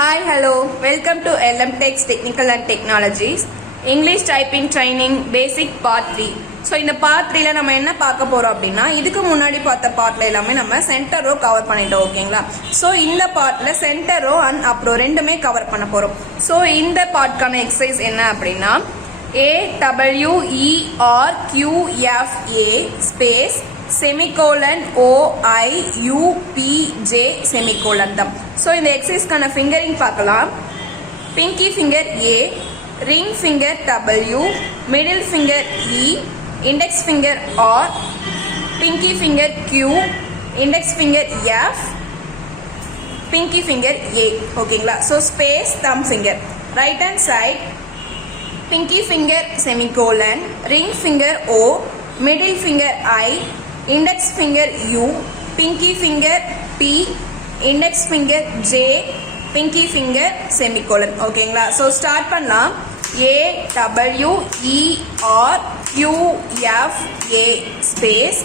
Hi, hello. Welcome to LM Tech's Technical and Technologies. English Typing Training Basic Part 3. So, இந்த Part 3ல நம்ம என்ன பார்க்க போறோம் அப்படின்னா இதுக்கு முன்னாடி பார்த்த பார்ட்ல எல்லாமே நம்ம சென்டர் ரோ கவர் பண்ணிட்டோம் ஓகேங்களா. ஸோ இந்த பார்ட்ல சென்டர் ரோ அண்ட் அப்ரோ ரெண்டுமே கவர் பண்ண போறோம். ஸோ இந்த பார்ட்கான எக்ஸசைஸ் என்ன அப்படின்னா AWERQFA space semicolon OIUPJ semicolon தான். ஸோ இந்த எக்ஸசைஸ்க்கான ஃபிங்கரிங் பார்க்கலாம். Pinky finger A, ring finger W, middle finger E, index finger R, pinky finger Q, index finger F, pinky finger A ஓகேங்களா. So space thumb finger. Right hand side pinky finger semicolon, ring finger O, middle finger I, index finger U, pinky finger P, index finger J, pinky finger semicolon. ஓகேங்களா. So start பண்ணலாம். AWERQFA space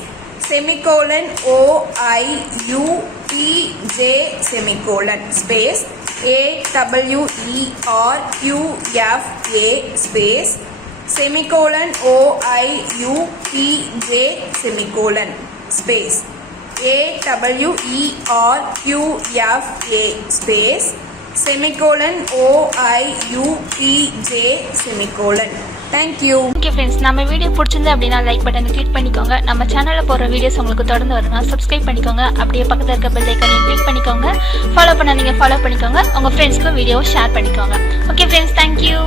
semicolon OIUPJ semicolon space AWERQFA space semicolon OIUPJ semicolon space AWERQFA space semicolon OIUPJ semicolon. Thank you. Okay friends, நம்ம video பிடிச்சிருந்தா அப்படினா like பட்டனை click பண்ணிக்கோங்க. நம்ம சேனல்ல போற வீடியோஸ் உங்களுக்கு தொடர்ந்து வரணும்னா சப்ஸ்கிரைப் பண்ணிக்கோங்க. அப்படியே பக்கத்துல இருக்க பெல் ஐகானை கிளிக் பண்ணிக்கோங்க. ஃபாலோ பண்ணாதீங்க, ஃபாலோ பண்ணிக்கோங்க. உங்க ஃப்ரெண்ட்ஸ்க்கு வீடியோவை ஷேர் பண்ணிக்கோங்க. Okay friends, thank you.